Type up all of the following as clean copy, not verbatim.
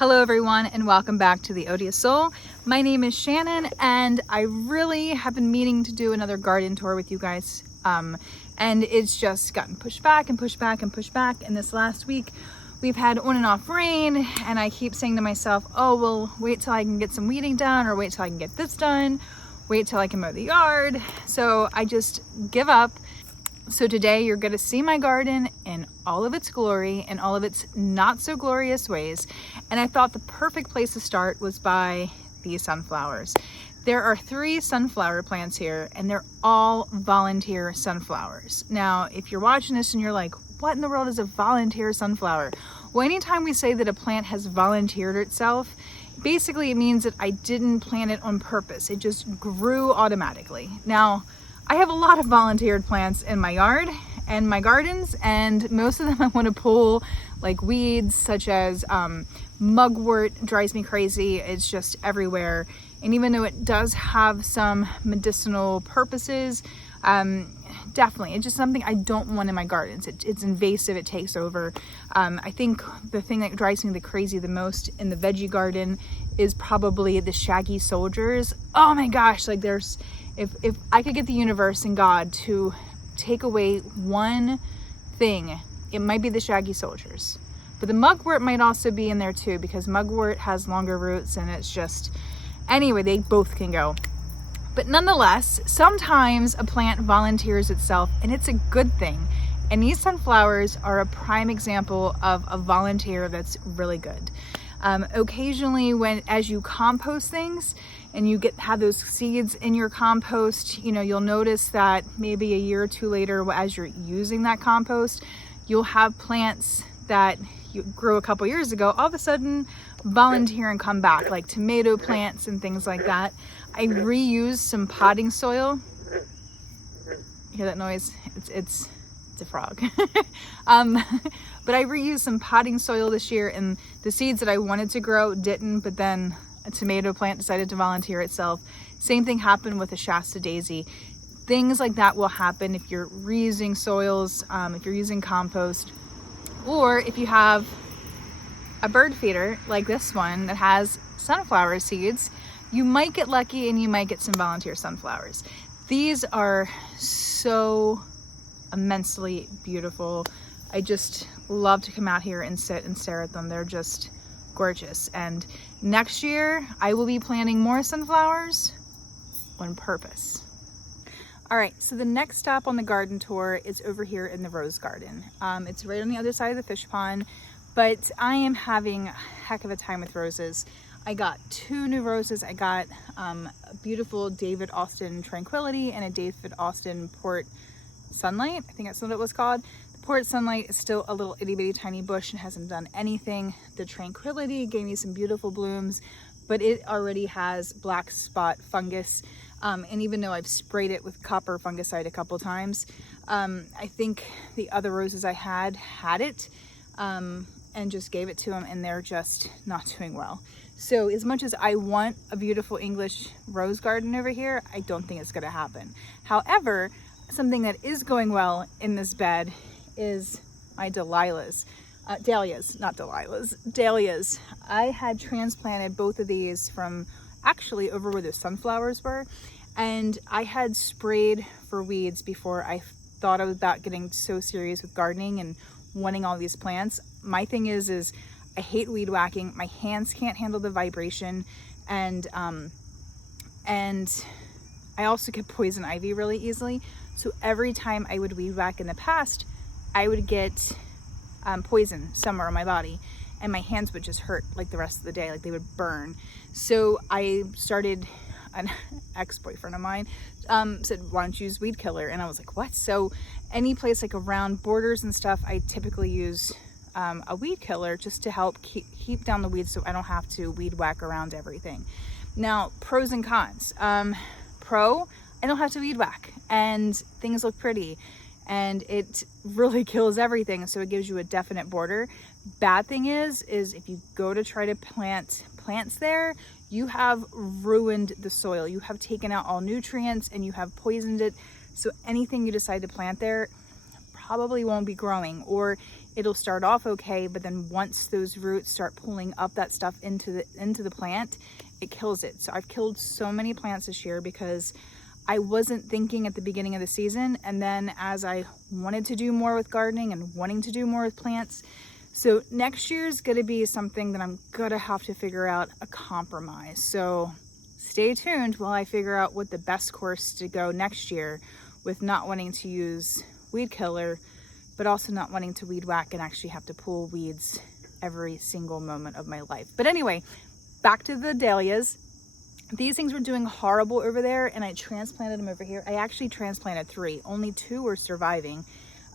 Hello everyone and welcome back to the Odious Soul. My name is Shannon and I really have been meaning to do another garden tour with you guys. And it's just gotten pushed back and pushed back and pushed back. And this last week we've had on and off rain and I keep saying to myself, oh, well, wait till I can get some weeding done, or wait till I can get this done, wait till I can mow the yard. So I just give up. So today you're going to see my garden in all of its glory and all of its not so glorious ways. And I thought the perfect place to start was by these sunflowers. There are 3 sunflower plants here and they're all volunteer sunflowers. Now, if you're watching this and you're like, what in the world is a volunteer sunflower? Well, anytime we say that a plant has volunteered itself, basically it means that I didn't plant it on purpose. It just grew automatically. Now, I have a lot of volunteered plants in my yard and my gardens, and most of them I want to pull, like weeds such as mugwort drives me crazy. It's just everywhere. And even though it does have some medicinal purposes, definitely, it's just something I don't want in my gardens. It's invasive, it takes over. I think the thing that drives me the most in the veggie garden is probably the shaggy soldiers. Oh my gosh, like if I could get the universe and God to take away one thing, it might be the shaggy soldiers. But the mugwort might also be in there too, because mugwort has longer roots and it's just, anyway, they both can go. But nonetheless, sometimes a plant volunteers itself and it's a good thing. And these sunflowers are a prime example of a volunteer that's really good. Occasionally as you compost things and you have those seeds in your compost, you'll notice that maybe a year or two later, as you're using that compost, you'll have plants that you grew a couple years ago all of a sudden volunteer and come back, like tomato plants and things like that. I reused some potting soil. You hear that noise? It's a frog. But I reused some potting soil this year, and the seeds that I wanted to grow didn't, but then a tomato plant decided to volunteer itself. Same thing happened with a Shasta daisy. Things like that will happen if you're reusing soils, if you're using compost, or if you have a bird feeder like this one that has sunflower seeds. You might get lucky and you might get some volunteer sunflowers. These are so immensely beautiful. I just love to come out here and sit and stare at them. They're just gorgeous. And next year I will be planting more sunflowers on purpose. All right, so the next stop on the garden tour is over here in the rose garden. It's right on the other side of the fish pond, but I am having a heck of a time with roses. I got 2 new roses. I got a beautiful David Austin Tranquility and a David Austin Port Sunlight. I think that's what it was called. The Port Sunlight is still a little itty bitty tiny bush and hasn't done anything. The Tranquility gave me some beautiful blooms, but it already has black spot fungus. And even though I've sprayed it with copper fungicide a couple times, I think the other roses I had it and just gave it to them, and they're just not doing well. So as much as I want a beautiful English rose garden over here, I don't think it's going to happen. However, something that is going well in this bed is my Dahlias. Dahlias. I had transplanted both of these from actually over where the sunflowers were, and I had sprayed for weeds before I thought about getting so serious with gardening and wanting all these plants. My thing is I hate weed whacking. My hands can't handle the vibration, and I also get poison ivy really easily. So every time I would weed whack in the past, I would get poison somewhere on my body, and my hands would just hurt like the rest of the day, like they would burn. So I started, an ex-boyfriend of mine said, why don't you use weed killer? And I was like, what? So any place like around borders and stuff, I typically use a weed killer just to help keep down the weeds so I don't have to weed whack around everything. Now, pros and cons. Pro, I don't have to weed whack and things look pretty and it really kills everything, so it gives you a definite border. Bad thing is if you go to try to plant plants there, you have ruined the soil. You have taken out all nutrients and you have poisoned it. So anything you decide to plant there probably won't be growing, or it'll start off okay, but then once those roots start pulling up that stuff into the plant, it kills it. So I've killed so many plants this year because I wasn't thinking at the beginning of the season, and then as I wanted to do more with gardening and wanting to do more with plants. So next year's gonna be something that I'm gonna have to figure out a compromise. So stay tuned while I figure out what the best course to go next year, with not wanting to use weed killer, but also not wanting to weed whack and actually have to pull weeds every single moment of my life. But anyway, back to the dahlias. These things were doing horrible over there, and I transplanted them over here. I actually transplanted 3, only 2 were surviving.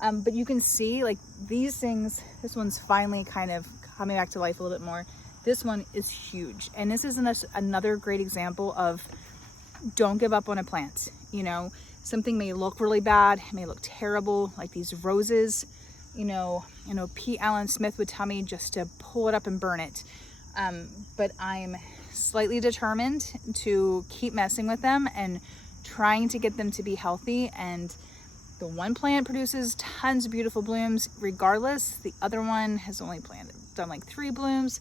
But you can see like these things, this one's finally kind of coming back to life a little bit more. This one is huge. And this is another great example of don't give up on a plant. You know, something may look really bad, it may look terrible, like these roses, you know, Pete Allen Smith would tell me just to pull it up and burn it. But I'm slightly determined to keep messing with them and trying to get them to be healthy. And the one plant produces tons of beautiful blooms regardless. The other one has only done like 3 blooms.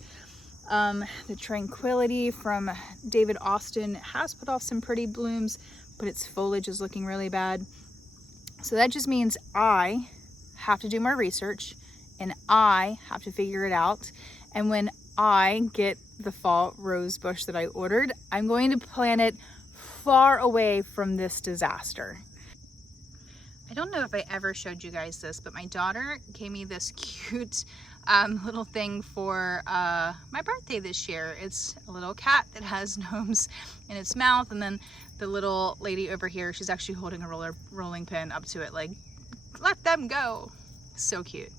The Tranquility from David Austin has put off some pretty blooms, but its foliage is looking really bad. So that just means I have to do more research and I have to figure it out. And when I get the fall rose bush that I ordered, I'm going to plant it far away from this disaster. I don't know if I ever showed you guys this, but my daughter gave me this cute little thing for my birthday this year. It's a little cat that has gnomes in its mouth, and then the little lady over here, she's actually holding a rolling pin up to it, like, let them go. So cute.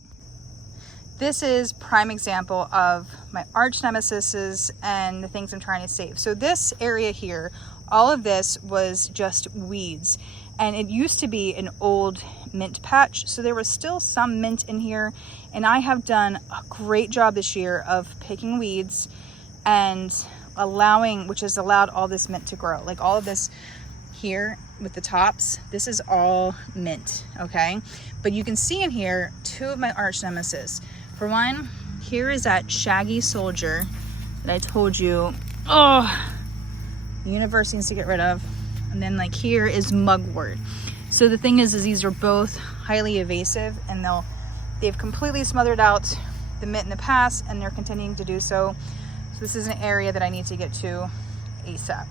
This is prime example of my arch nemesises and the things I'm trying to save. So this area here, all of this was just weeds, and it used to be an old mint patch, so there was still some mint in here, and I have done a great job this year of picking weeds and which has allowed all this mint to grow. Like all of this here with the tops, this is all mint, okay? But you can see in here 2 of my arch nemesis. For one, here is that shaggy soldier that I told you, oh, the universe needs to get rid of. And then like here is mugwort. So the thing is these are both highly invasive, and they've completely smothered out the mint in the past, and they're continuing to do so. So this is an area that I need to get to ASAP.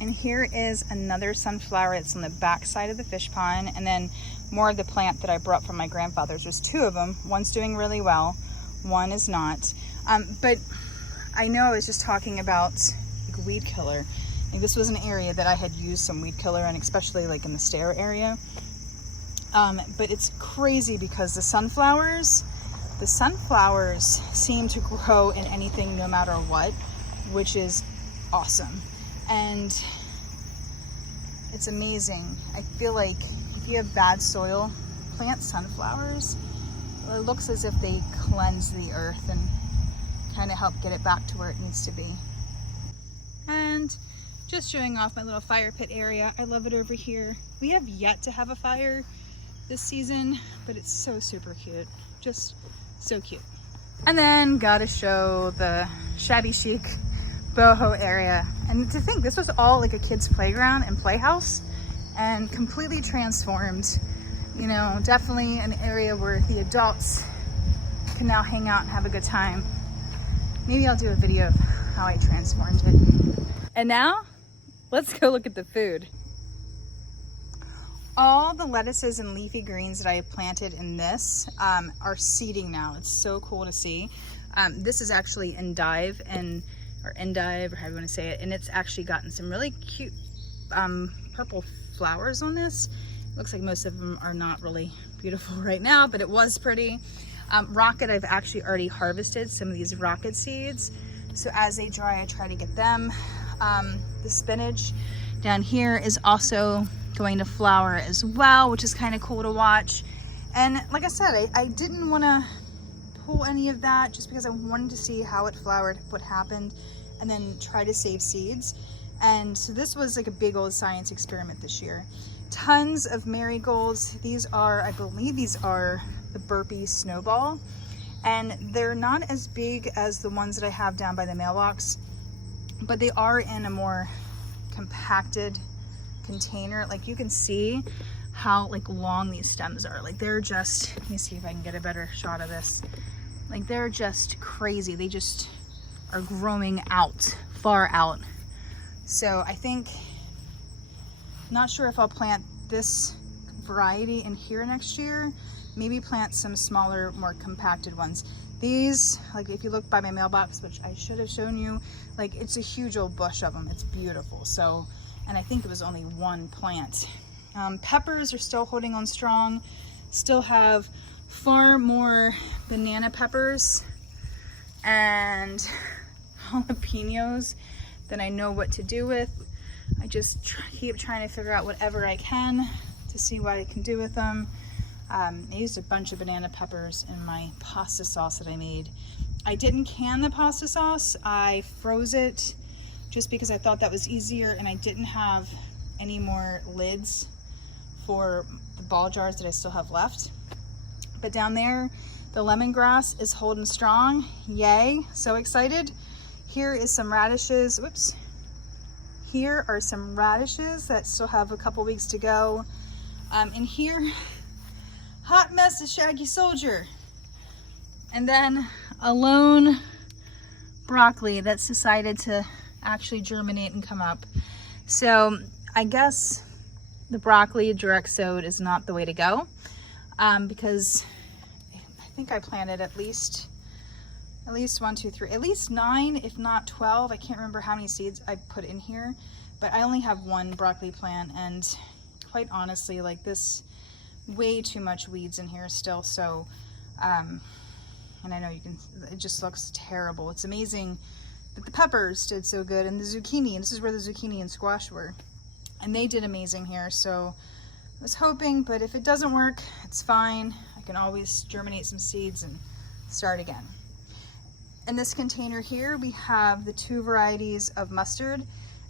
And here is another sunflower that's on the back side of the fish pond, and then more of the plant that I brought from my grandfather's. There's 2 of them. One's doing really well, one is not. But I know I was just talking about like weed killer. Like this was an area that I had used some weed killer, and especially like in the stair area. But it's crazy because the sunflowers seem to grow in anything no matter what, which is awesome. And it's amazing. I feel like if you have bad soil, plant sunflowers. It looks as if they cleanse the earth and kind of help get it back to where it needs to be. And just showing off my little fire pit area. I love it over here. We have yet to have a fire this season, but it's so super cute. Just so cute. And then gotta show the shabby chic boho area. And to think this was all like a kid's playground and playhouse, and completely transformed. You know, definitely an area where the adults can now hang out and have a good time. Maybe I'll do a video of how I transformed it. And now, let's go look at the food. All the lettuces and leafy greens that I have planted in this are seeding now. It's so cool to see. This is actually Endive, or Endive, or however you want to say it, and it's actually gotten some really cute purple flowers on this. Looks like most of them are not really beautiful right now, but it was pretty. Rocket, I've actually already harvested some of these rocket seeds. So as they dry, I try to get them. The spinach down here is also going to flower as well, which is kind of cool to watch. And like I said, I didn't want to pull any of that just because I wanted to see how it flowered, what happened, and then try to save seeds. And so this was like a big old science experiment this year. Tons of marigolds. These are, I believe these are the Burpee Snowball. And they're not as big as the ones that I have down by the mailbox, but they are in a more compacted container. Like you can see how like long these stems are. Like they're just, let me see if I can get a better shot of this. Like they're just crazy. They just are growing out, far out. So I think, not sure if I'll plant this variety in here next year. Maybe plant some smaller, more compacted ones. These, like if you look by my mailbox, which I should have shown you, like it's a huge old bush of them. It's beautiful. So, and I think it was only one plant. Peppers are still holding on strong. Still have far more banana peppers and jalapenos than I know what to do with. I just keep trying to figure out whatever I can to see what I can do with them. I used a bunch of banana peppers in my pasta sauce that I made. I didn't can the pasta sauce. I froze it just because I thought that was easier, and I didn't have any more lids for the ball jars that I still have left. But down there, the lemongrass is holding strong. Yay, so excited. Here is some radishes. Whoops. Here are some radishes that still have a couple weeks to go. And here, hot mess of shaggy soldier. And then a lone broccoli that's decided to actually germinate and come up. So I guess the broccoli direct sowed is not the way to go, because I think I planted at least 1, 2, 3, at least 9, if not 12. I can't remember how many seeds I put in here, but I only have one broccoli plant, and quite honestly, like this, way too much weeds in here still. So, and I know you can, it just looks terrible. It's amazing that the peppers did so good, and the zucchini, and this is where the zucchini and squash were, and they did amazing here. So I was hoping, but if it doesn't work, it's fine. I can always germinate some seeds and start again. In this container here, we have the 2 varieties of mustard,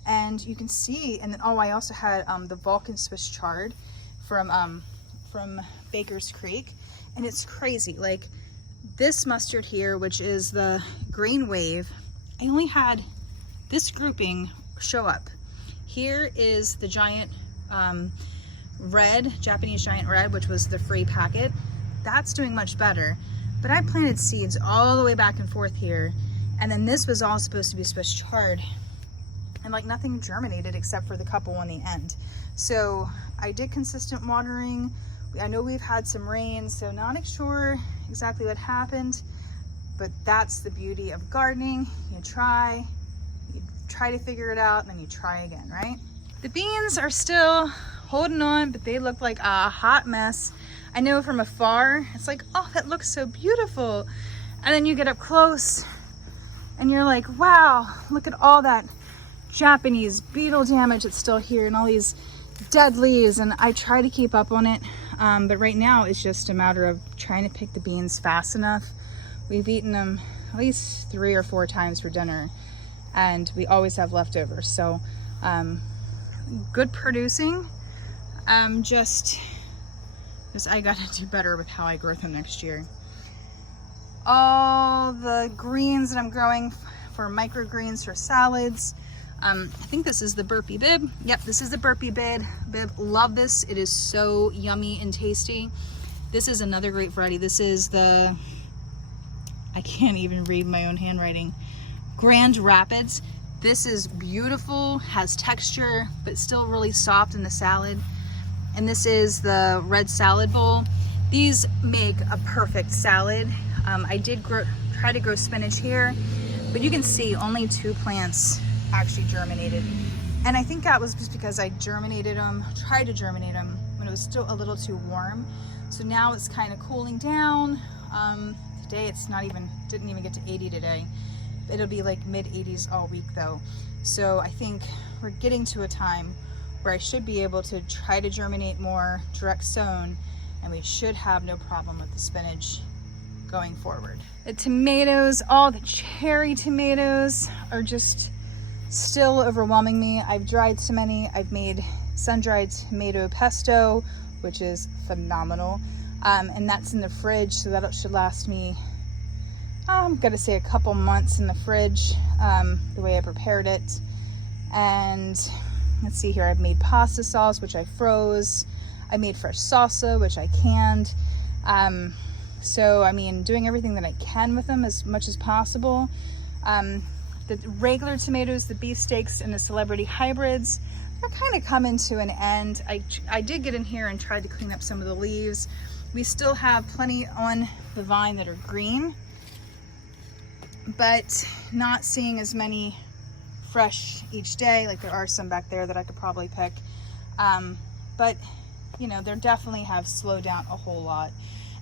and you can see, and then, oh, I also had the Vulcan Swiss chard from Baker's Creek, and it's crazy. Like this mustard here, which is the Green Wave, I only had this grouping show up. Here is the giant red, Japanese giant red, which was the free packet. That's doing much better. But I planted seeds all the way back and forth here. And then this was all supposed to be Swiss chard. And like nothing germinated except for the couple on the end. So I did consistent watering. I know we've had some rain, so not sure exactly what happened, but that's the beauty of gardening. You try to figure it out, and then you try again, right? The beans are still holding on, but they look like a hot mess. I know from afar, it's like, oh, that looks so beautiful. And then you get up close and you're like, wow, look at all that Japanese beetle damage that's still here and all these dead leaves. And I try to keep up on it. But right now it's just a matter of trying to pick the beans fast enough. We've eaten them at least 3 or 4 times for dinner, and we always have leftovers. So good producing. Just I gotta do better with how I grow them next year. All the greens that I'm growing for microgreens for salads. I think this is the Burpee Bib. Yep, this is the Burpee Bib. Love this. It is so yummy and tasty. This is another great variety. This is the, I can't even read my own handwriting, Grand Rapids. This is beautiful, has texture, but still really soft in the salad. And this is the Red Salad Bowl. These make a perfect salad. I did try to grow spinach here, but you can see only 2 plants actually germinated. And I think that was just because I tried to germinate them when it was still a little too warm. So now it's kind of cooling down. Today it's didn't even get to 80 today. It'll be like mid 80s all week though. So I think we're getting to a time where I should be able to try to germinate more direct sown, and we should have no problem with the spinach going forward. The tomatoes, all the cherry tomatoes are just still overwhelming me. I've dried so many. I've made sun-dried tomato pesto, which is phenomenal. And that's in the fridge, so that should last me, I'm gonna say a couple months in the fridge, the way I prepared it. And let's see here, I've made pasta sauce, which I froze. I made fresh salsa, which I canned. So, I mean, doing everything that I can with them as much as possible. The regular tomatoes, the beefsteaks, and the celebrity hybrids, they're kind of coming to an end. I did get in here and tried to clean up some of the leaves. We still have plenty on the vine that are green, but not seeing as many fresh each day. Like there are some back there that I could probably pick. But you know, they definitely have slowed down a whole lot.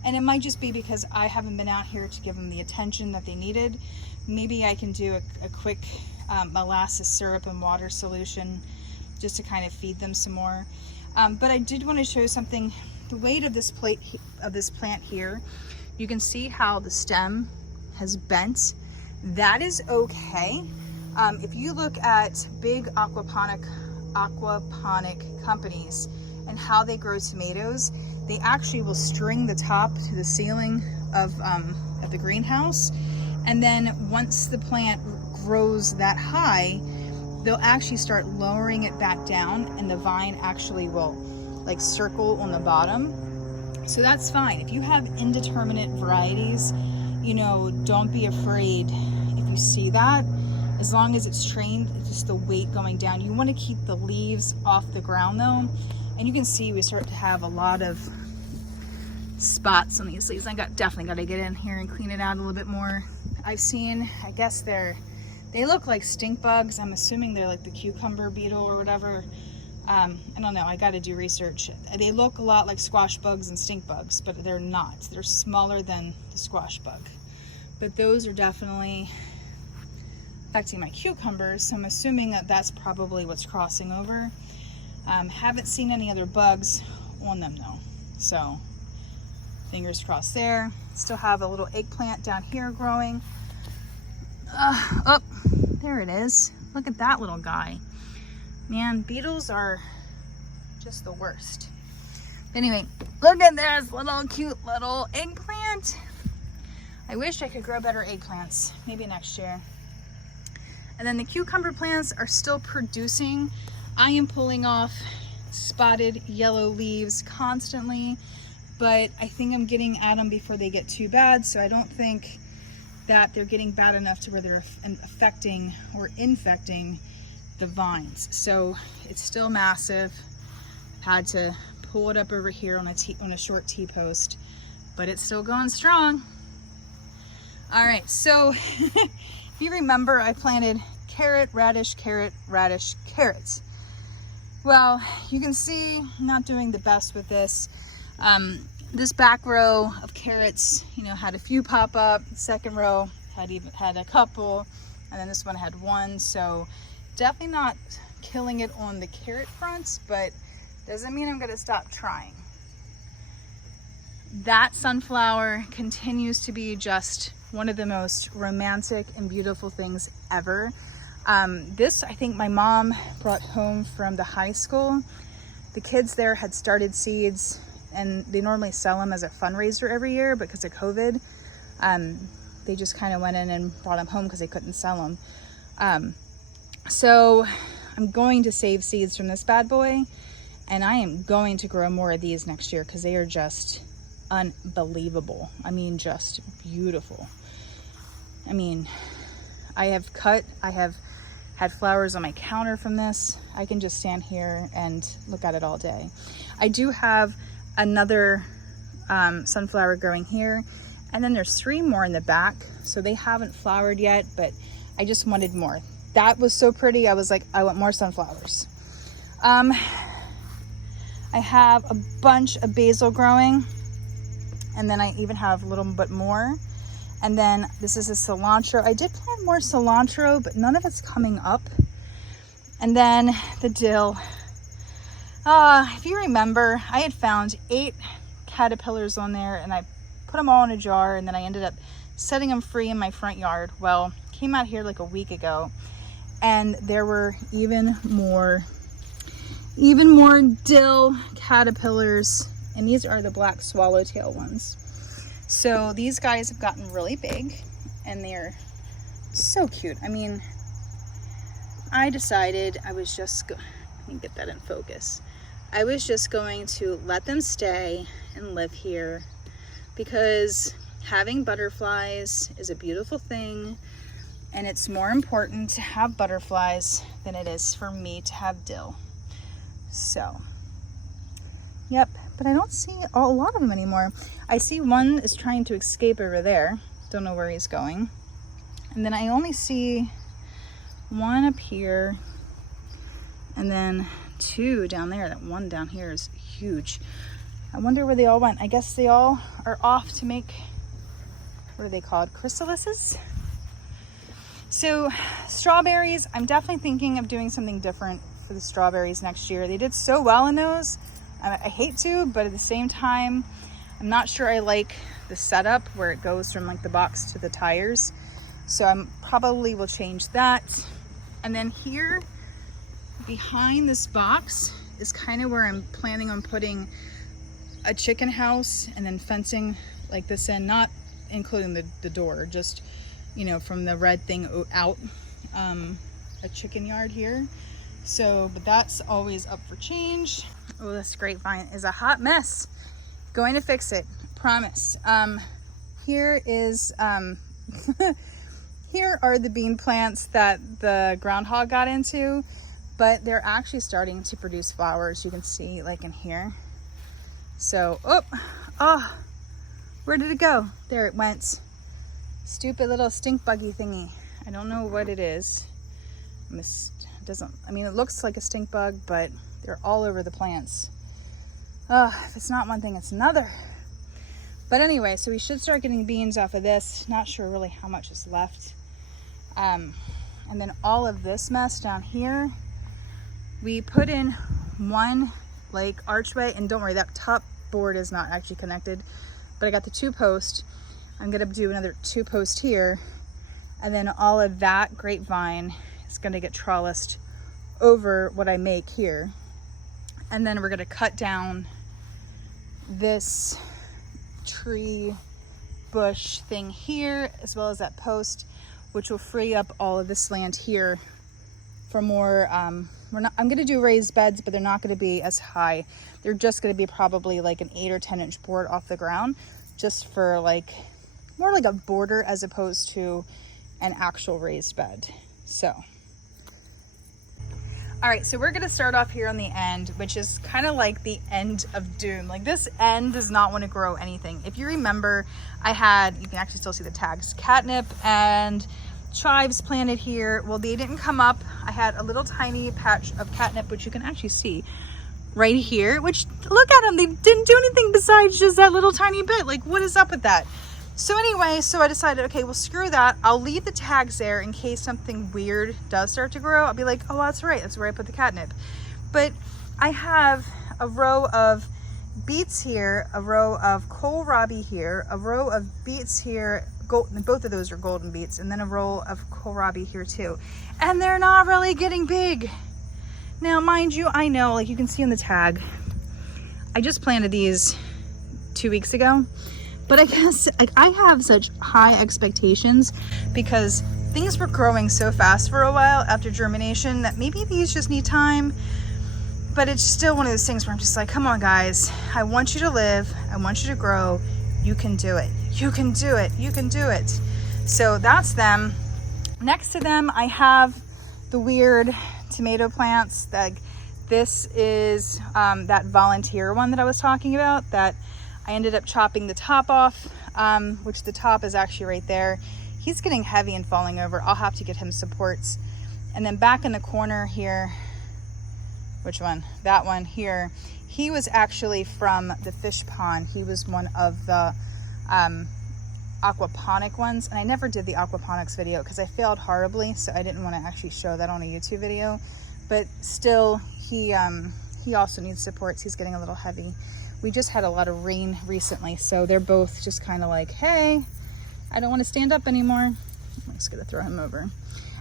And it might just be because I haven't been out here to give them the attention that they needed. Maybe I can do a quick molasses syrup and water solution just to kind of feed them some more. But I did want to show you something. The weight of this plant here, you can see how the stem has bent. That is okay. If you look at big aquaponic companies and how they grow tomatoes, they actually will string the top to the ceiling of the greenhouse, and then once the plant grows that high, they'll actually start lowering it back down, and the vine actually will like circle on the bottom. So that's fine. If you have indeterminate varieties, you know, don't be afraid if you see that. As long as it's trained, it's just the weight going down. You want to keep the leaves off the ground though. And you can see we start to have a lot of spots on these leaves. Definitely got to get in here and clean it out a little bit more. I've seen, I guess they look like stink bugs. I'm assuming they're like the cucumber beetle or whatever. I don't know, I got to do research. They look a lot like squash bugs and stink bugs, but they're not. They're smaller than the squash bug. But those are definitely affecting my cucumbers, so I'm assuming that that's probably what's crossing over. Haven't seen any other bugs on them though, so fingers crossed there. Still have a little eggplant down here growing. Oh, there it is. Look at that little guy. Man, beetles are just the worst. Anyway, look at this little cute little eggplant. I wish I could grow better eggplants, maybe next year. And then the cucumber plants are still producing. I am pulling off spotted yellow leaves constantly, but I think I'm getting at them before they get too bad, so I don't think that they're getting bad enough to where they're affecting or infecting the vines. So it's still massive. I've had to pull it up over here on a short T-post, but it's still going strong. All right, so if you remember, I planted carrot, radish, carrots. Well, you can see I'm not doing the best with this. This back row of carrots, you know, had a few pop up. Second row had a couple, and then this one had one. So definitely not killing it on the carrot fronts, but doesn't mean I'm gonna stop trying. That sunflower continues to be just one of the most romantic and beautiful things ever. This, I think my mom brought home from the high school. The kids there had started seeds, and they normally sell them as a fundraiser every year, but because of COVID, they just kind of went in and brought them home because they couldn't sell them. So I'm going to save seeds from this bad boy, and I am going to grow more of these next year because they are just unbelievable. I mean, just beautiful. I mean, I have had flowers on my counter from this. I can just stand here and look at it all day. I do have another sunflower growing here, and then there's 3 more in the back, so they haven't flowered yet, but I just wanted more. That was so pretty. I was like, I want more sunflowers. I have a bunch of basil growing, and then I even have a little bit more. And then this is a cilantro. I did plant more cilantro, but none of it's coming up. And then the dill. If you remember, I had found 8 caterpillars on there, and I put them all in a jar, and then I ended up setting them free in my front yard. Well, came out here like a week ago, and there were even more dill caterpillars and these are the black swallowtail ones. So these guys have gotten really big and they're so cute. I mean, I decided I was just let me get that in focus. I was just going to let them stay and live here because having butterflies is a beautiful thing, and it's more important to have butterflies than it is for me to have dill. So, yep, but I don't see a lot of them anymore. I see one is trying to escape over there. Don't know where he's going. And then I only see one up here, and then two down there. That one down here is huge. I wonder where they all went. I guess they all are off to make, what are they called? Chrysalises? So strawberries, I'm definitely thinking of doing something different for the strawberries next year. They did so well in those. I hate to, but at the same time, I'm not sure I like the setup where it goes from like the box to the tires. So I probably will change that. And then here behind this box is kind of where I'm planning on putting a chicken house and then fencing like this in, not including the door, just, you know, from the red thing out, a chicken yard here. So, but that's always up for change. Oh, this grapevine is a hot mess. Going to fix it, promise. Here is, here are the bean plants that the groundhog got into, but they're actually starting to produce flowers. You can see like in here. So, oh, where did it go? There it went. Stupid little stink buggy thingy. I don't know what it is. It looks like a stink bug, but they're all over the plants. If it's not one thing, it's another. But anyway, so we should start getting beans off of this. Not sure really how much is left. And then all of this mess down here, we put in one like archway, and don't worry, that top board is not actually connected, but I got the 2 posts. I'm gonna do another 2 posts here, and then all of that grapevine is gonna get trellised over what I make here. And then we're gonna cut down this tree bush thing here, as well as that post, which will free up all of this land here for more, I'm gonna do raised beds, but they're not gonna be as high. They're just gonna be probably like an 8 or 10 inch board off the ground, just for like, more like a border as opposed to an actual raised bed. So, all right, so we're gonna start off here on the end, which is kind of like the end of doom. Like this end does not want to grow anything. If you remember, I had, you can actually still see the tags, catnip and chives planted here. Well, they didn't come up. I had a little tiny patch of catnip, which you can actually see right here, which look at them. They didn't do anything besides just that little tiny bit. Like, what is up with that? So anyway, so I decided, okay, well, screw that. I'll leave the tags there in case something weird does start to grow. I'll be like, oh, that's right. That's where I put the catnip. But I have a row of beets here, a row of kohlrabi here, a row of beets here. Both of those are golden beets, and then a row of kohlrabi here too. And they're not really getting big. Now, mind you, I know, like you can see on the tag, I just planted these 2 weeks ago. But I guess like I have such high expectations because things were growing so fast for a while after germination that maybe these just need time. But it's still one of those things where I'm just like, come on guys, I want you to live, I want you to grow, you can do it, you can do it, you can do it. So that's them. Next to them, I have the weird tomato plants. That this is that volunteer one that I was talking about, that I ended up chopping the top off, which the top is actually right there. He's getting heavy and falling over. I'll have to get him supports. And then back in the corner here, which one? That one here. He was actually from the fish pond. He was one of the aquaponic ones. And I never did the aquaponics video because I failed horribly. So I didn't want to actually show that on a YouTube video. But still, he also needs supports. He's getting a little heavy. We just had a lot of rain recently, so they're both just kind of like, hey, I don't want to stand up anymore. I'm just gonna throw him over.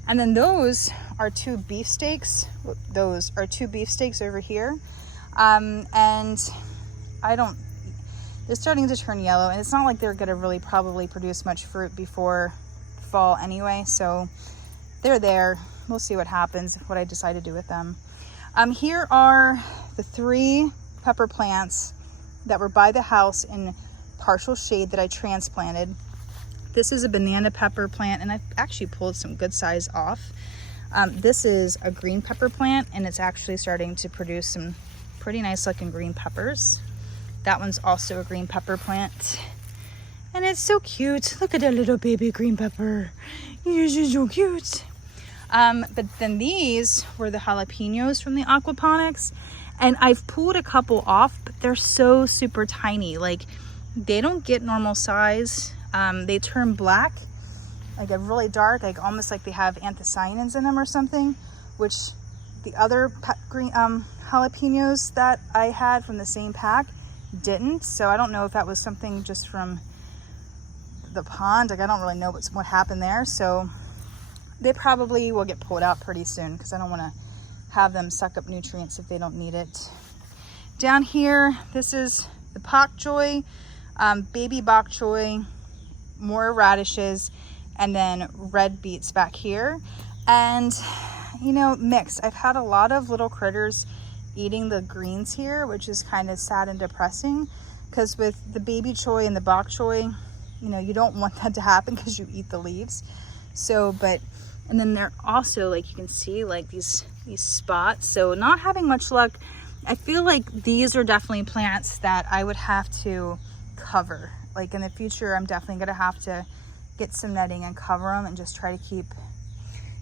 And then those are 2 beefsteaks. Those are 2 beefsteaks over here. And they're starting to turn yellow, and it's not like they're gonna really probably produce much fruit before fall anyway, so they're there. We'll see what happens, what I decide to do with them. Here are the 3 pepper plants that were by the house in partial shade that I transplanted. This is a banana pepper plant, and I've actually pulled some good size off. This is a green pepper plant, and it's actually starting to produce some pretty nice looking green peppers. That one's also a green pepper plant, and it's so cute. Look at that little baby green pepper. She's so cute. But then these were the jalapenos from the aquaponics, and I've pulled a couple off, but they're so super tiny. Like, they don't get normal size. They turn black, like a really dark, like almost like they have anthocyanins in them or something, which the other green jalapenos that I had from the same pack didn't. So I don't know if that was something just from the pond. Like, I don't really know what happened there. So they probably will get pulled out pretty soon, because I don't want to have them suck up nutrients if they don't need it. Down here, this is the Bok Choy, baby Bok Choy, more radishes, and then red beets back here. And you know, mixed. I've had a lot of little critters eating the greens here, which is kind of sad and depressing, because with the baby choy and the bok choy, you know, you don't want that to happen because you eat the leaves. So, and then they're also, like, you can see like these spots. So not having much luck. I feel like these are definitely plants that I would have to cover. Like, in the future, I'm definitely gonna have to get some netting and cover them and just try to keep,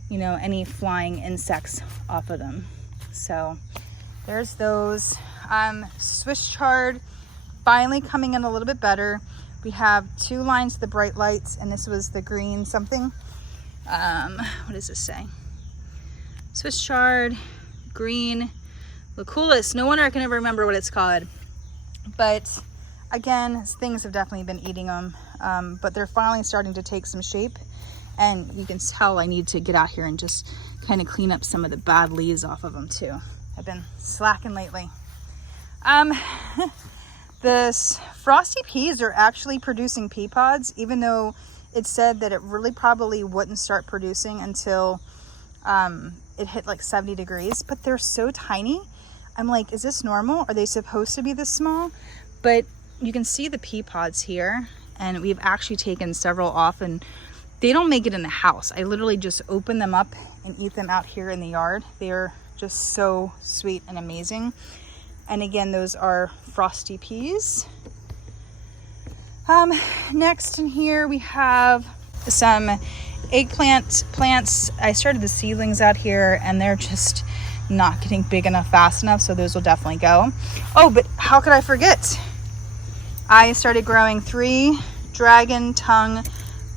you know, any flying insects off of them. So there's those. Swiss chard finally coming in a little bit better. We have 2 lines of the bright lights, and this was the green something. What does this say? Swiss chard, green, Lucullus. No wonder I can never remember what it's called. But again, things have definitely been eating them. But they're finally starting to take some shape. And you can tell I need to get out here and just kind of clean up some of the bad leaves off of them too. I've been slacking lately. The Frosty Peas are actually producing pea pods, even though it said that it really probably wouldn't start producing until it hit like 70 degrees. But they're so tiny. I'm like, is this normal? Are they supposed to be this small? But you can see the pea pods here, and we've actually taken several off, and they don't make it in the house. I literally just open them up and eat them out here in the yard. They're just so sweet and amazing. And again, those are Frosty Peas. Next in here we have some eggplant plants. I started the seedlings out here, and they're just not getting big enough fast enough, so those will definitely go. Oh, but how could I forget? I started growing 3 dragon tongue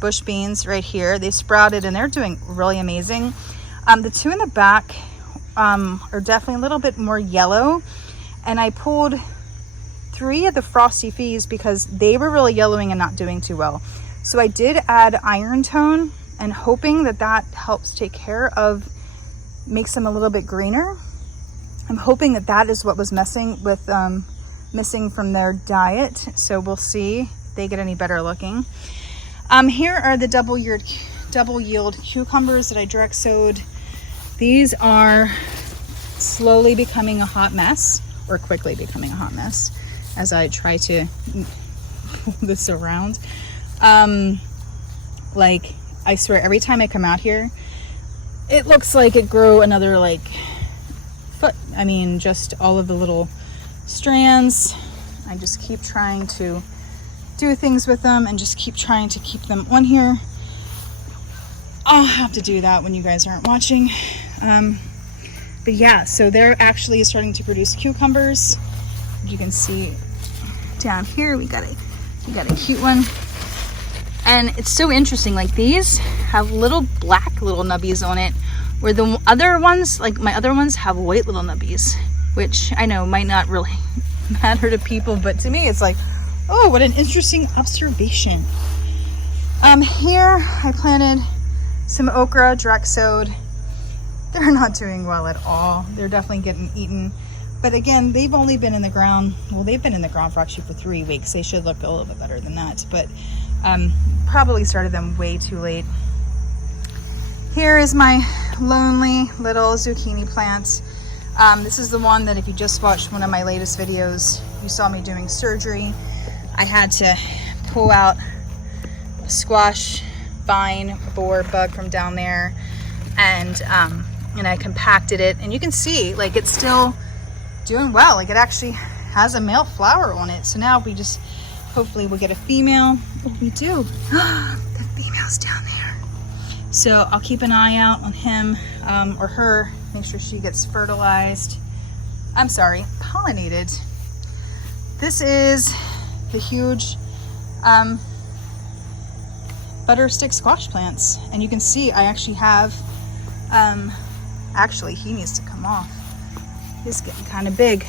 bush beans right here. They sprouted, and they're doing really amazing. The 2 in the back are definitely a little bit more yellow, and I pulled 3 of the Frosty Peas because they were really yellowing and not doing too well. So I did add iron tone, and hoping that that helps take care of, makes them a little bit greener. I'm hoping that that is what was missing from their diet. So we'll see if they get any better looking. Here are the double yield cucumbers that I direct sowed. These are slowly becoming a hot mess, or quickly becoming a hot mess, as I try to pull this around. Like, I swear, every time I come out here, it looks like it grew another like foot. I mean, just all of the little strands. I just keep trying to do things with them and just keep trying to keep them on here. I'll have to do that when you guys aren't watching. But yeah, so they're actually starting to produce cucumbers. You can see down here we got a cute one, and it's so interesting. Like, these have little black little nubbies on it, where the other ones, like my other ones, have white little nubbies, which I know might not really matter to people, but to me it's like, oh, what an interesting observation. Here I planted some okra direct sowed. They're not doing well at all. They're definitely getting eaten But again, they've only been in the ground, well, they've been in the ground for actually for 3 weeks. They should look a little bit better than that, but probably started them way too late. Here is my lonely little zucchini plant. This is the one that if you just watched one of my latest videos, you saw me doing surgery. I had to pull out a squash vine borer bug from down there, and I compacted it, and you can see like it's still doing well. Like it actually has a male flower on it. So now we just hopefully we'll get a female. Oh, we do. The female's down there. So I'll keep an eye out on him or her, make sure she gets fertilized. I'm sorry, pollinated. This is the huge butter stick squash plants. And you can see I actually have, actually he needs to come off. He's getting kind of big.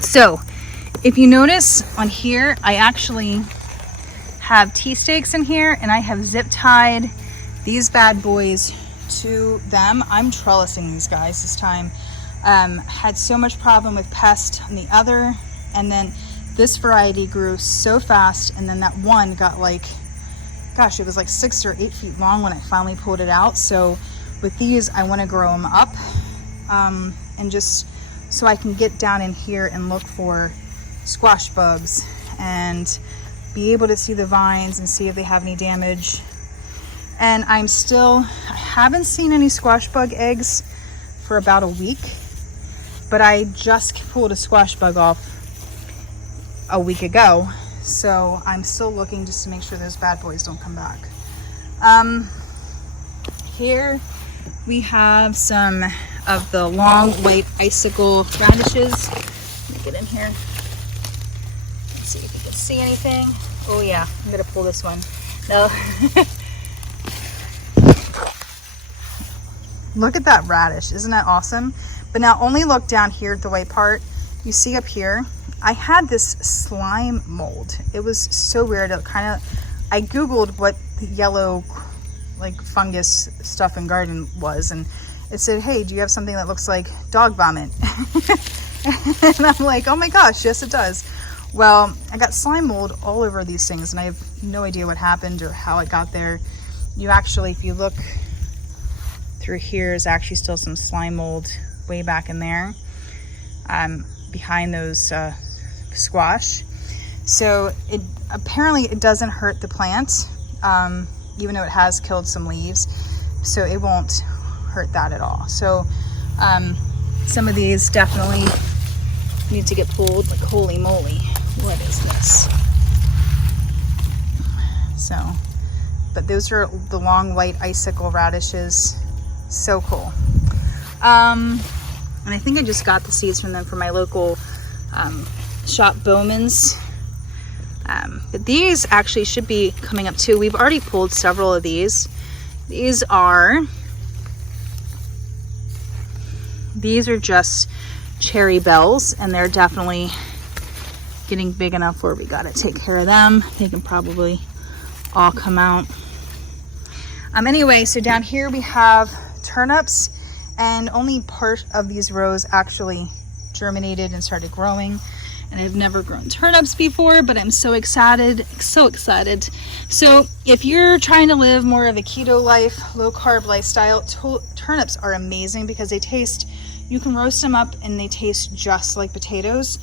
So if you notice on here, I actually have tea stakes in here, and I have zip tied these bad boys to them. I'm trellising these guys this time. Had so much problem with pest on the other, and then this variety grew so fast, and then that one got like, gosh, it was like 6 or 8 feet long when I finally pulled it out. So with these, I want to grow them up, and just so I can get down in here and look for squash bugs and be able to see the vines and see if they have any damage. And I haven't seen any squash bug eggs for about a week, but I just pulled a squash bug off a week ago. So I'm still looking just to make sure those bad boys don't come back. Here we have some of the long white icicle radishes. Let me get in here. Let's see if you can see anything. Oh yeah, I'm gonna pull this one. No. Look at that radish, isn't that awesome? But now only look down here at the white part. You see up here, I had this slime mold. It was so weird. It I Googled what the yellow like fungus stuff in garden was, and it said, hey, do you have something that looks like dog vomit? And I'm like, oh my gosh, yes it does. Well, I got slime mold all over these things, and I have no idea what happened or how it got there. You actually, if you look through here, is actually still some slime mold way back in there, behind those squash. So apparently it doesn't hurt the plant, even though it has killed some leaves. So it won't hurt that at all. So some of these definitely need to get pulled. Like, holy moly, what is this? So, but those are the long white icicle radishes. So cool. And I think I just got the seeds from them from my local shop, Bowman's. But these actually should be coming up too. We've already pulled several of these. These are just cherry bells, and they're definitely getting big enough where we gotta take care of them. They can probably all come out. Anyway, so down here we have turnips, and only part of these rows actually germinated and started growing. And I've never grown turnips before, but I'm so excited, so excited. So if you're trying to live more of a keto life, low carb lifestyle, turnips are amazing because they taste, you can roast them up and they taste just like potatoes,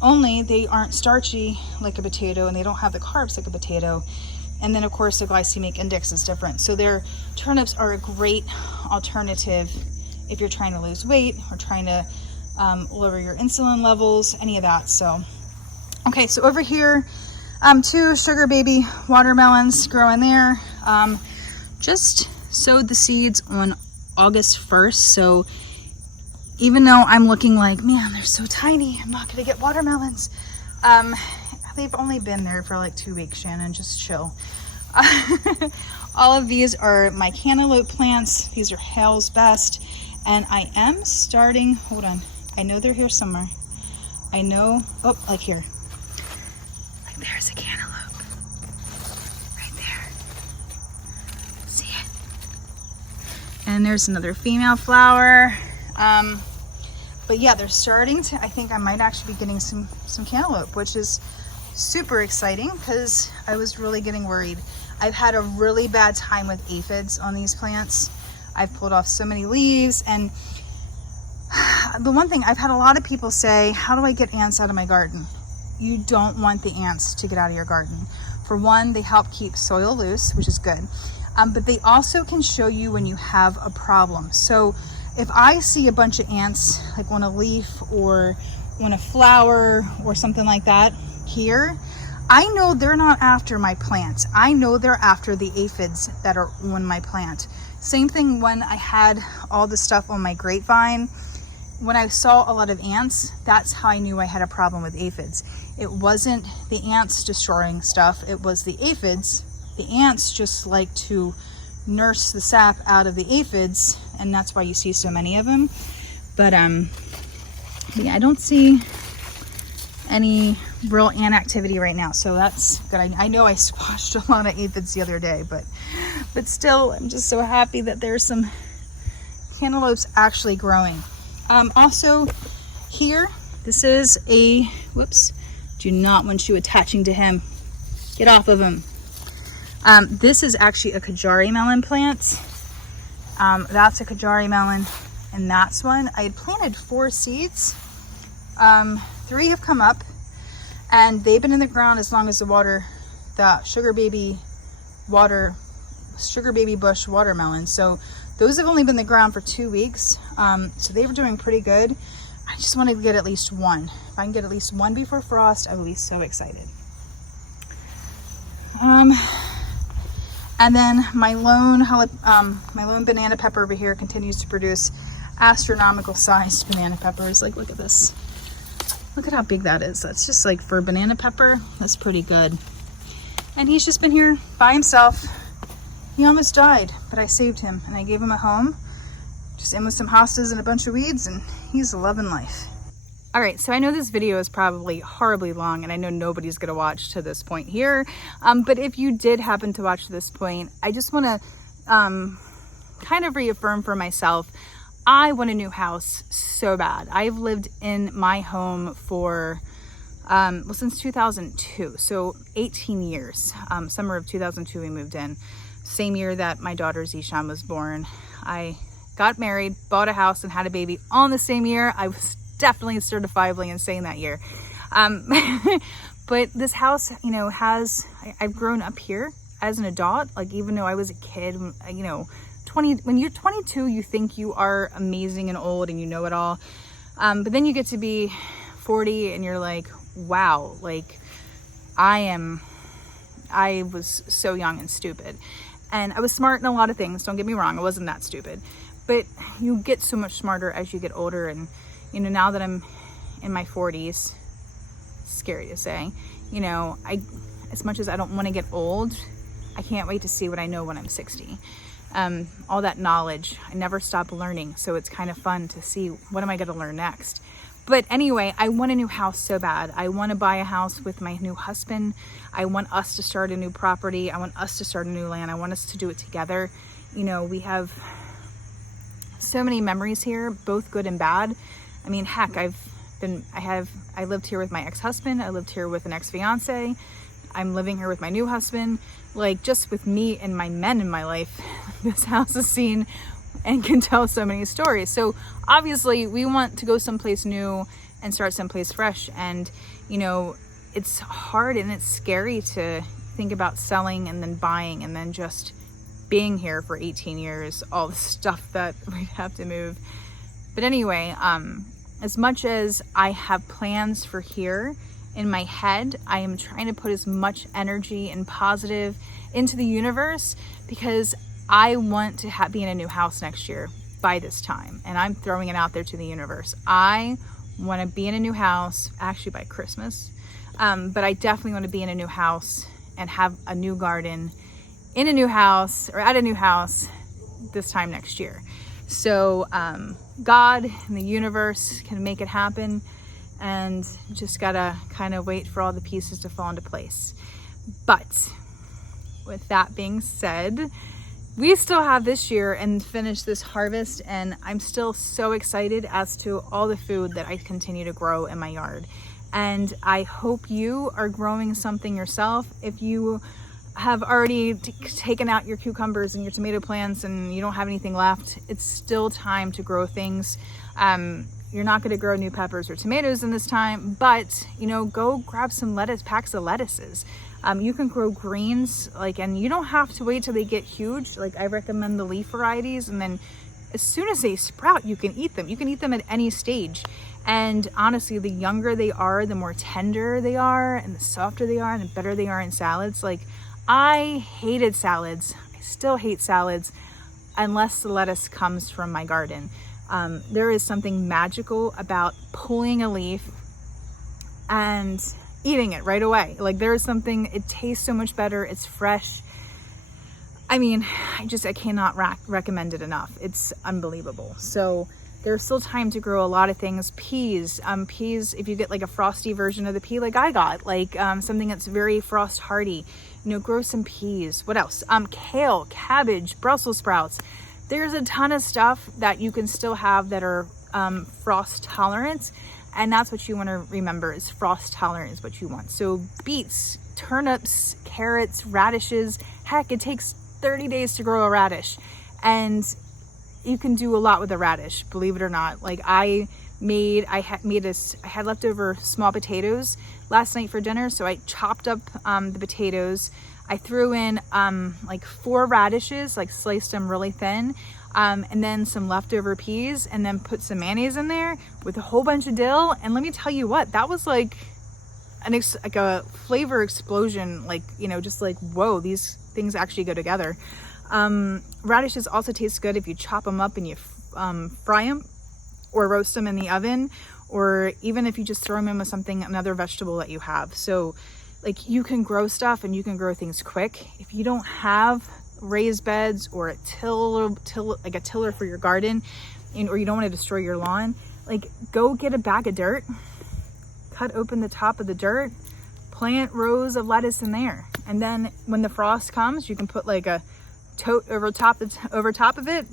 only they aren't starchy like a potato, and they don't have the carbs like a potato. And then of course the glycemic index is different. So turnips are a great alternative if you're trying to lose weight or trying to lower your insulin levels, any of that. So, okay, so over here, 2 sugar baby watermelons growing there. Just sowed the seeds on August 1st. So even though I'm looking like, man, they're so tiny, I'm not gonna get watermelons. They've only been there for like 2 weeks, Shannon, just chill. All of these are my cantaloupe plants. These are Hale's Best. And I am starting, hold on, I know they're here somewhere. I know, oh, like here. Like there's a cantaloupe. Right there. See it? And there's another female flower. But yeah, they're starting to, I think I might actually be getting some cantaloupe, which is super exciting because I was really getting worried. I've had a really bad time with aphids on these plants. I've pulled off so many leaves, and the one thing I've had a lot of people say, how do I get ants out of my garden? You don't want the ants to get out of your garden. For one, they help keep soil loose, which is good. But they also can show you when you have a problem. So if I see a bunch of ants like on a leaf or on a flower or something like that here, I know they're not after my plant. I know they're after the aphids that are on my plant. Same thing when I had all the stuff on my grapevine. When I saw a lot of ants, that's how I knew I had a problem with aphids. It wasn't the ants destroying stuff, it was the aphids. The ants just like to nurse the sap out of the aphids, and that's why you see so many of them. But yeah, I don't see any real ant activity right now, so that's good. I know I squashed a lot of aphids the other day, but still, I'm just so happy that there's some cantaloupes actually growing. Also here, this is a, whoops, do not want you attaching to him. Get off of him. This is actually a Kajari melon plant. That's a Kajari melon, and that's one. I had planted 4 seeds. 3 have come up, and they've been in the ground as long as the sugar baby bush watermelon. So those have only been in the ground for 2 weeks. So they were doing pretty good. I just wanted to get at least one. If I can get at least one before frost, I will be so excited. And then my lone banana pepper over here continues to produce astronomical sized banana peppers. Like, look at this. Look at how big that is. That's just like, for a banana pepper, that's pretty good. And he's just been here by himself. He almost died, but I saved him and I gave him a home. Just in with some hostas and a bunch of weeds, and he's loving life. All right, so I know this video is probably horribly long, and I know nobody's gonna watch to this point here. But if you did happen to watch to this point, I just wanna kind of reaffirm for myself, I want a new house so bad. I've lived in my home for, well, since 2002, so 18 years. Summer of 2002 we moved in. Same year that my daughter Zishan was born. I got married, bought a house, and had a baby all in the same year. I was definitely certifiably insane that year. But this house, you know, I've grown up here as an adult. Like, even though I was a kid, you know, when you're 22, you think you are amazing and old and you know it all. But then you get to be 40 and you're like, wow, like I was so young and stupid. And I was smart in a lot of things, don't get me wrong, I wasn't that stupid. But you get so much smarter as you get older, and you know, now that I'm in my 40s, scary to say, you know, as much as I don't want to get old, I can't wait to see what I know when I'm 60. All that knowledge, I never stop learning, so it's kind of fun to see what am I going to learn next. But anyway, I want a new house so bad. I want to buy a house with my new husband. I want us to start a new property. I want us to start a new land. I want us to do it together. You know, we have so many memories here, both good and bad. I mean, heck, I lived here with my ex-husband. I lived here with an ex-fiance. I'm living here with my new husband. Like, just with me and my men in my life, this house has seen and can tell so many stories. So obviously we want to go someplace new and start someplace fresh. And, you know, it's hard and it's scary to think about selling and then buying and then just being here for 18 years, all the stuff that we have to move. But anyway, as much as I have plans for here in my head, I am trying to put as much energy and positive into the universe, because I want to be in a new house next year by this time. And I'm throwing it out there to the universe. I want to be in a new house, actually by Christmas. But I definitely want to be in a new house and have a new garden in a new house, or at a new house, this time next year. So God and the universe can make it happen, and just gotta kind of wait for all the pieces to fall into place. But with that being said, we still have this year and finish this harvest, and I'm still so excited as to all the food that I continue to grow in my yard. And I hope you are growing something yourself. If you have already taken out your cucumbers and your tomato plants and you don't have anything left, it's still time to grow things. You're not going to grow new peppers or tomatoes in this time, but you know, go grab some lettuce, packs of lettuces. You can grow greens, and you don't have to wait till they get huge. I recommend the leaf varieties, and then as soon as they sprout, you can eat them. You can eat them at any stage. And honestly, the younger they are, the more tender they are, and the softer they are, and the better they are in salads. I hated salads. I still hate salads unless the lettuce comes from my garden. There is something magical about pulling a leaf and eating it right away. There is something, it tastes so much better. It's fresh. I mean, I cannot recommend it enough. It's unbelievable. So there's still time to grow a lot of things. Peas, if you get a frosty version of the pea I got, something that's very frost hardy, grow some peas. What else? Kale, cabbage, Brussels sprouts. There's a ton of stuff that you can still have that are frost tolerant. And that's what you want to remember, is frost tolerant is what you want. So beets, turnips, carrots, radishes. Heck, it takes 30 days to grow a radish. And you can do a lot with a radish, believe it or not. I had leftover small potatoes last night for dinner. So I chopped up the potatoes. I threw in 4 radishes, sliced them really thin. And then some leftover peas, and then put some mayonnaise in there with a whole bunch of dill. And let me tell you what, that was like a flavor explosion. Whoa, these things actually go together. Radishes also taste good if you chop them up and you fry them or roast them in the oven, or even if you just throw them in with another vegetable that you have. So you can grow stuff and you can grow things quick. If you don't have raised beds or a tiller for your garden, or you don't want to destroy your lawn, go get a bag of dirt, cut open the top of the dirt, plant rows of lettuce in there, and then when the frost comes, you can put a tote over top of it.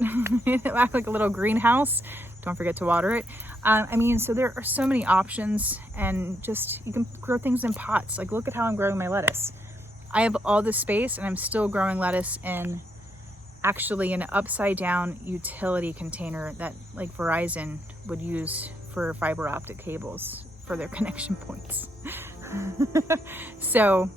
It'll act like a little greenhouse. Don't forget to water it. So there are so many options, and you can grow things in pots. Look at how I'm growing my lettuce. I have all this space, and I'm still growing lettuce in an upside down utility container that Verizon would use for fiber optic cables for their connection points. So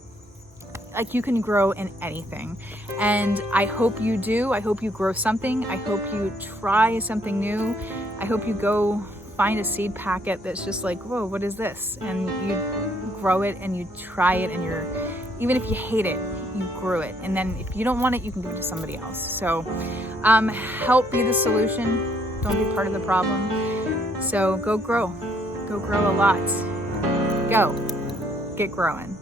you can grow in anything, and I hope you do. I hope you grow something. I hope you try something new. I hope you go find a seed packet that's just whoa, what is this? And you grow it and you try it, and even if you hate it, you grew it. And then if you don't want it, you can give it to somebody else. So help be the solution. Don't be part of the problem. So go grow a lot. Go get growing.